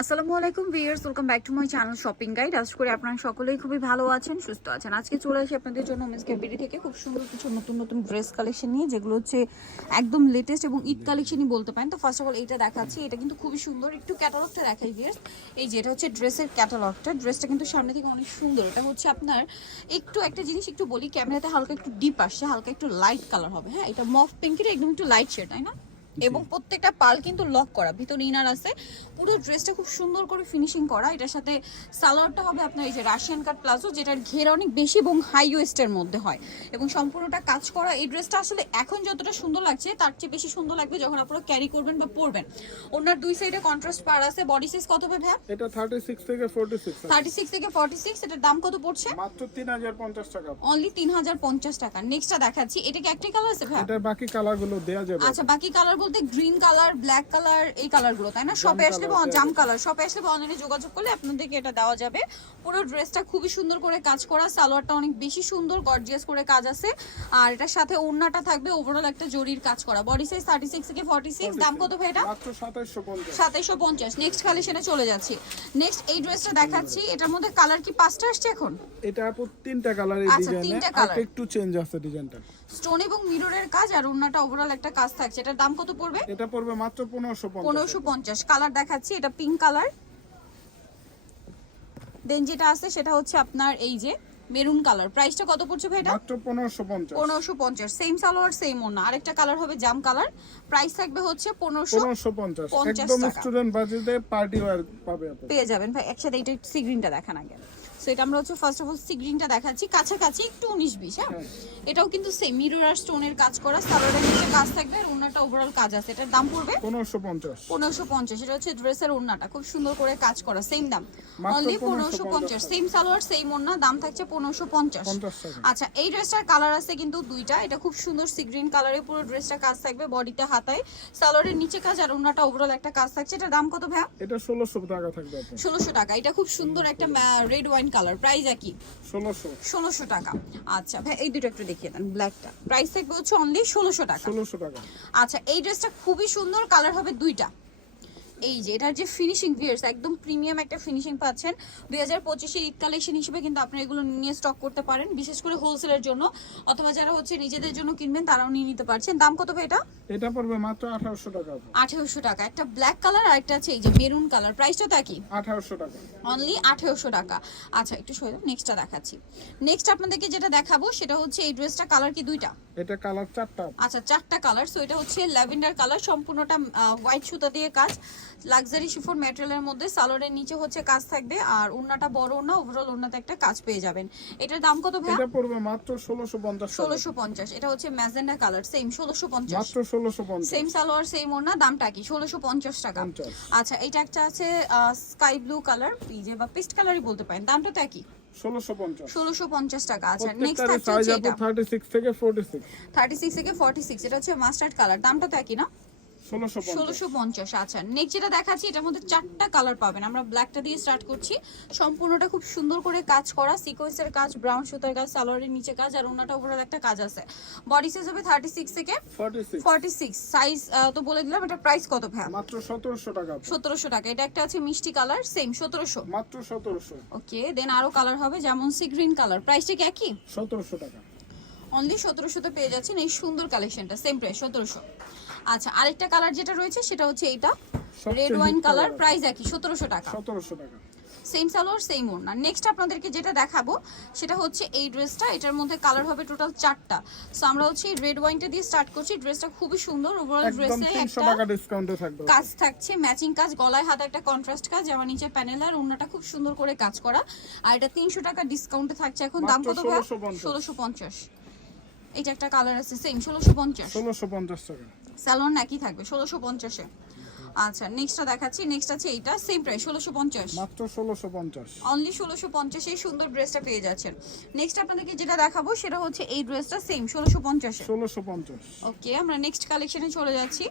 আসসালামু আলাইকুম viewers, welcome back to my channel shopping guide. আশা করি আপনারা সকলেই খুবই ভালো আছেন, সুস্থ আছেন। আজকে চলে আসি আপনাদের জন্য মিস ক্যাবিডি থেকে খুব সুন্দর কিছু নতুন নতুন ড্রেস কালেকশন নিয়ে, যেগুলো হচ্ছে একদম লেটেস্ট এবং ঈদ কালেকশনই বলতে পারেন। তো ফার্স্ট অফ অল এইটা দেখাচ্ছি, এটা কিন্তু খুবই সুন্দর। একটু ক্যাটালগটা দেখাই ভিউয়ার্স। এই যে এটা হচ্ছে ড্রেসের ক্যাটালগটা, ড্রেসটা কিন্তু সামনে থেকে অনেক সুন্দর। এটা হচ্ছে আপনার একটু একটা জিনিস একটু বলি, ক্যামেরাতে হালকা একটু ডিপ আসছে, হালকা একটু লাইট কালার হবে। হ্যাঁ, এটা মফ পিঙ্কের একদম একটু লাইট শেড, তাই না? এবং প্রত্যেকটা পাল কিন্তু লক করা, ভিতরে ইনার আছে। পুরো ড্রেসটা খুব সুন্দর করে ফিনিশিং করা। এটার সাথে সালোয়ারটা হবে আপনার এই যে রাশিয়ান কাট প্লাজো, যেটার ঘের অনেক বেশি এবং হাই ওয়েস্টের মধ্যে হয় এবং সম্পূর্ণটা কাজ করা। এই ড্রেসটা আসলে এখন যতটা সুন্দর লাগছে তার চেয়ে বেশি সুন্দর লাগবে যখন আপনারা ক্যারি করবেন বা পরবেন। ওনার দুই সাইডে কন্ট্রাস্ট পার আছে। বডি সাইজ কত হবে ভাই? এটা 36 থেকে 46 36 থেকে 46। এটার দাম কত পড়ছে? মাত্র 3050 টাকা। অনলি 3050 টাকা। নেক্সটটা দেখাচ্ছি, এটা কি একটাই কালার আছে ভাই? এটা বাকি কালারগুলো দেয়া যাবে। আচ্ছা, বাকি কালার বলতে গ্রিন কালার, ব্ল্যাক কালার, এই কালারগুলো তাই না? শপে আসলে বা জাম কালার, শপে আসলে বা অনলাইনে যোগাযোগ করলে আপনাদেরকে এটা দেওয়া যাবে। পুরো ড্রেসটা খুবই সুন্দর করে কাজ করা, সালোয়ারটা অনেক বেশি সুন্দর গর্জিয়াস করে কাজ আছে। আর এটার সাথে ওড়নাটা থাকবে ওভারঅল একটা জরির কাজ করা। বডি সাইজ 36 থেকে 46। দাম কত ভাই এটা? মাত্র 2750। 2750। নেক্সট কালেকশনে চলে যাচ্ছি। নেক্সট এই ড্রেসটা দেখাচ্ছি, এটার মধ্যে কালার কি পাঁচটা আসছে এখন? এটা আপু তিনটা কালারের আচ্ছা, ডিজাইনে, তিনটা আর কালার। একটু চেঞ্জ আছে ডিজাইনটা। স্টোন এবং মিররের কাজ আর ওড়নাটা ওভারঅল একটা কাজ থাকছে। এটার দাম কত পড়বে? এটা পড়বে মাত্র 1550। 1550। কালার দেখাচ্ছি, এটা পিঙ্ক কালার। দেন যেটা আছে সেটা হচ্ছে আপনার এই যে মেরুন কালার। প্রাইসটা কত পড়ছে ভাই এটা? মাত্র 1550। 1550। সেম সালোয়ার সেম ওড়না। আরেকটা কালার হবে জাম কালার। প্রাইস থাকবে হচ্ছে 1550। 1550 একদম টাকা। স্টুডেন্ট বাজেটে পার্টি ওয়্যার পাবে আপু। পেয়ে যাবেন ভাই। একসাথে এটা সি গ্রিনটা দেখান আগে। সো এটা আমরা হচ্ছে ফার্স্ট অফ অল সি গ্রিনটা দেখাচ্ছি, কাছাকাছি একটু 19-20। হ্যাঁ, এটাও কিন্তু সেম মিরর আর স্টোনের কাজ করা, সালোয়ারের নিচে কাজ থাকবে আর ওড়নাটা ওভারঅল কাজ আছে। এটার দাম পড়বে 1550। 1550। এটা হচ্ছে ড্রেসের ওড়নাটা খুব সুন্দর করে কাজ করা, সেম দাম মাত্র অনলি 1550 1550। সেম সালোয়ার সেম ওড়না, দাম থাকছে 1550 টাকা। আচ্ছা, এই ড্রেসটার কালার আছে কিন্তু দুইটা। এটা খুব সুন্দর সি গ্রিন কালারে পুরো ড্রেসটা কাজ থাকবে, বডিতে হাতায় সালোয়ারের নিচে কাজ আর ওড়নাটা ওভারঅল একটা কাজ থাকছে। এটার দাম কত ভাই? এটা 1600 টাকা থাকবে আপু। 1600 টাকা। এটা খুব সুন্দর একটা রেড ওয়াইন কালার। প্রাইস একই 1600। 1600 টাকা। আচ্ছা ভাই, এই দুটো একটু দেখিয়ে দেন। ব্ল্যাকটা প্রাইস থাকবে হচ্ছে অনলি 1600 টাকা। 1600 টাকা। আচ্ছা, এই ড্রেসটা খুবই সুন্দর, কালার হবে দুইটা। এই যে এটার যে ফিনিশিং ভিউয়ার্স, একদম প্রিমিয়াম একটা ফিনিশিং পাচ্ছেন। 2025 এর ঈদ কালেকশন হিসেবে কিন্তু আপনারা এগুলো নিয়ে স্টক করতে পারেন, বিশেষ করে হোলসেলের জন্য, অথবা যারা হচ্ছে নিজেদের জন্য কিনবেন তারাও নিয়ে নিতে পারছেন। দাম কত ভাই এটা? এটা পড়বে মাত্র 1800 টাকা আপু। 1800 টাকা। একটা ব্ল্যাক কালার আর একটা আছে এই যে মেরুন কালার। প্রাইসটা তা কি? 1800 টাকা। অনলি 1800 টাকা। আচ্ছা, একটু সরে দাও, নেক্সটটা দেখাচ্ছি। নেক্সট আপনাদেরকে যেটা দেখাবো সেটা হচ্ছে এই ড্রেসটা কালার কি দুইটা? এটা কালার 4টা। আচ্ছা, 4টা কালার। সো এটা হচ্ছে ল্যাভেন্ডার কালার, সম্পূর্ণটা হোয়াইট সুতা দিয়ে কাজ, লাক্সারি শিফন ম্যাটেরিয়ালের মধ্যে। সালোয়ারের নিচে হচ্ছে কাজ থাকবে আর ওড়নাটা বড় ওড়না, ওভারঅল ওড়নাতে একটা কাজ পেয়ে যাবেন। এটার দাম কত ভাই? এটা পড়বে মাত্র 1650 টাকা। 1650। এটা হচ্ছে ম্যাজেন্ডা কালার, সেম 1650। মাত্র 1650। সেম সালোয়ার সেম ওড়না, দামটা কি? 1650 টাকা। 50। আচ্ছা, এটা একটা আছে স্কাই ব্লু কালার, পিজে বা পিস্ট কালারই বলতে পারেন। দামটা তা কি? 1650। 1650 টাকা। আচ্ছা, নেক্সট প্রত্যেকটার থাকছে সাইজ হচ্ছে আপু এটা 36 থেকে 46। 36 থেকে 46। এটা হচ্ছে মাস্টার্ড কালার। দামটা তো একই না? 1650। 1650। আচ্ছা, নেক্সট যেটা দেখাচ্ছি এটার মধ্যে 4টা কালার পাবেন। আমরা ব্ল্যাকটা দিয়ে স্টার্ট করছি। সম্পূর্ণটা খুব সুন্দর করে কাজ করা, সিকোয়েন্সের কাজ, ব্রাউন সুতার কাজ, সালোয়ারের নিচে কাজ আর ওনাটা ওভারঅল একটা কাজ আছে। বডি সাইজ হবে 36 থেকে 46। সাইজ তো বলে দিলাম। এটা প্রাইস কত ভাই? মাত্র 1700 টাকা। 1700 টাকা। এটা একটা আছে মিষ্টি কালার, সেম 1700। মাত্র 1700। ওকে, দেন আরো কালার হবে যেমন সি গ্রিন কালার। প্রাইসটা কি একই? 1700 টাকা। অনলি 1700 তে পেয়ে যাচ্ছেন এই সুন্দর কালেকশনটা, সেম প্রাইস 1700। আচ্ছা, আরেকটা কালার যেটা রয়েছে সেটা হচ্ছে এইটা রেড ওয়াইন কালার। প্রাইস একই 1700 টাকা। 1700 টাকা। সেম সালোয়ার সেম ওড়না। নেক্সট আপনাদেরকে যেটা দেখাবো সেটা হচ্ছে এই ড্রেসটা। এটার মধ্যে কালার হবে টোটাল 4টা। সো আমরা হচ্ছে রেড ওয়াইনটা দিয়ে স্টার্ট করছি। ড্রেসটা খুবই সুন্দর, ওভারঅল একদম ড্রেসে 300 একটা টাকা ডিসকাউন্টে থাকবে। কাজ থাকছে, ম্যাচিং কাজ, গলায় হাতে একটা কন্ট্রাস্ট কাজ, যেমন নিচে প্যানেল আর ওড়নাটা খুব সুন্দর করে কাজ করা। আর এটা 300 টাকা ডিসকাউন্টে থাকছে এখন। দাম কত ভাই? 1650। এটা একটা কালার আছে সেম 1650। 1650 টাকা। স্যালোন একই থাকবে 1650 এ। আচ্ছা, নেক্সটটা দেখাচ্ছি। নেক্সট আছে এইটা, সেম প্রাইস 1650। মাত্র 1650। অনলি 1650 এই সুন্দর ড্রেসটা পেয়ে যাচ্ছেন। নেক্সট আপনাদেরকে যেটা দেখাবো সেটা হচ্ছে এই ড্রেসটা, সেম 1650 এ। 1650। ওকে, আমরা নেক্সট কালেকশনে চলে যাচ্ছি।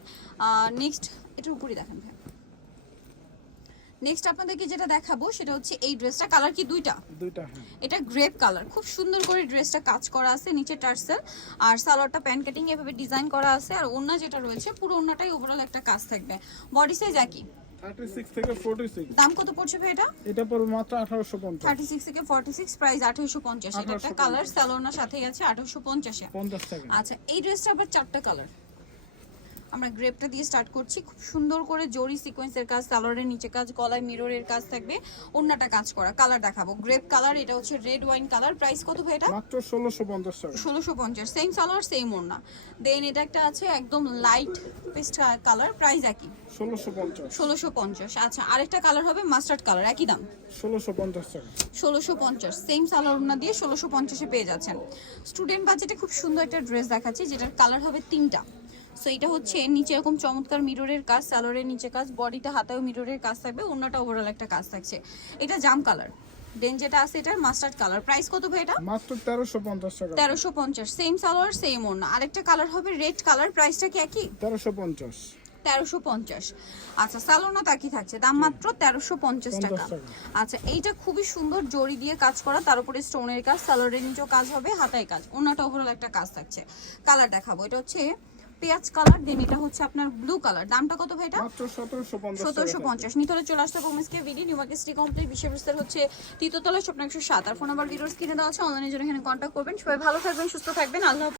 নেক্সট এটার উপরে দেখান ভাই। নেক্সট আপনাদেরকে যেটা দেখাবো সেটা হচ্ছে এই ড্রেসটা। কালার কি দুইটা? দুইটা। হ্যাঁ, এটা গ্রেপ কালার। খুব সুন্দর করে ড্রেসটা কাজ করা আছে, নিচে টার্সেল আর সালোয়ারটা প্যান কাটিং এভাবে ডিজাইন করা আছে। আর ওড়না যেটা রয়েছে পুরো ওড়নাটাই ওভারঅল একটা কাজ থাকবে। বডি সাইজ একই 36 থেকে 46। দাম কত পড়ছে ভাই এটা? এটা পড়বে মাত্র 1850। 36 থেকে 46, প্রাইস 1850। এটা একটা কালার, স্যালোনার সাথেই আছে 1850 এ। 50 টাকা। আচ্ছা, এই ড্রেসটা আবার চারটা কালার। আমরা গ্রেপটা দিয়ে স্টার্ট করছি। খুব সুন্দর করে জরি সিকোয়েন্সের কাজ, সালোয়ারের নিচে কাজ, গলায় মিররের কাজ থাকবে, ওন্নাটা কাজ করা। কালার দেখাবো, গ্রেপ কালার, এটা হচ্ছে রেড ওয়াইন কালার। প্রাইস কত ভাই এটা? মাত্র 1650 টাকা। 1650, সেম সালোয়ার সেম ওন্না। দেন এটা একটা আছে একদম লাইট পেস্ট কালার, প্রাইস একই 1650। 1650। আচ্ছা, আরেকটা কালার হবে মাস্টার্ড কালার, একই দাম 1650 টাকা। 1650, সেম সালোয়ার ওন্না দিয়ে 1650 এ পেয়ে যাচ্ছেন। স্টুডেন্ট বাজেটে খুব সুন্দর একটা ড্রেস দেখাচ্ছি, যেটার কালার হবে তিনটা। সো এটা হচ্ছে নিচে এরকম চমৎকার মিররের কাজ, সালোয়ারের নিচে কাজ, বডিটা হাতেও মিররের কাজ থাকবে, ওন্নাটা ওভারঅল একটা কাজ থাকছে। এটা জাম কালার। দেন যেটা আছে এটা মাস্টার্ড কালার। প্রাইস কত ভাই এটা? মাত্র 1350 টাকা। 1350, সেম সালোয়ার সেম ওন্না। আরেকটা কালার হবে রেড কালার, প্রাইসটা কি একই? 1350। 1350। আচ্ছা, সালোনা তাকি থাকছে, দাম মাত্র 1350 টাকা। আচ্ছা, এইটা খুবই সুন্দর জরি দিয়ে কাজ করা, তার উপরে স্টোনের কাজ, সালোয়ারের নিচেও কাজ হবে, হাতায় কাজ, ওন্নাটা ওভারঅল একটা কাজ থাকছে। কালার দেখাবো, এটা হচ্ছে পেঁয়াজ কালার, দেন এটা হচ্ছে আপনার ব্লু কালার। দামটা কত ভাই এটা? মাত্র 1750 টাকা। 1750। নিতলে চলে আসতে হোমসকে ভিডি নিউ মার্কেট সিটি কমপ্লিট, বিশ্ববিস্তার হচ্ছে তৃতীয়তলা, স্বপ্ন 107। আর ফোন নাম্বার ভিডিওস কিনে দেওয়া আছে, অনলাইনে জন্য এখানে কন্ট্যাক্ট করবেন। সবাই ভালো থাকবেন, সুস্থ থাকবেন, আল্লাহ হাফেজ।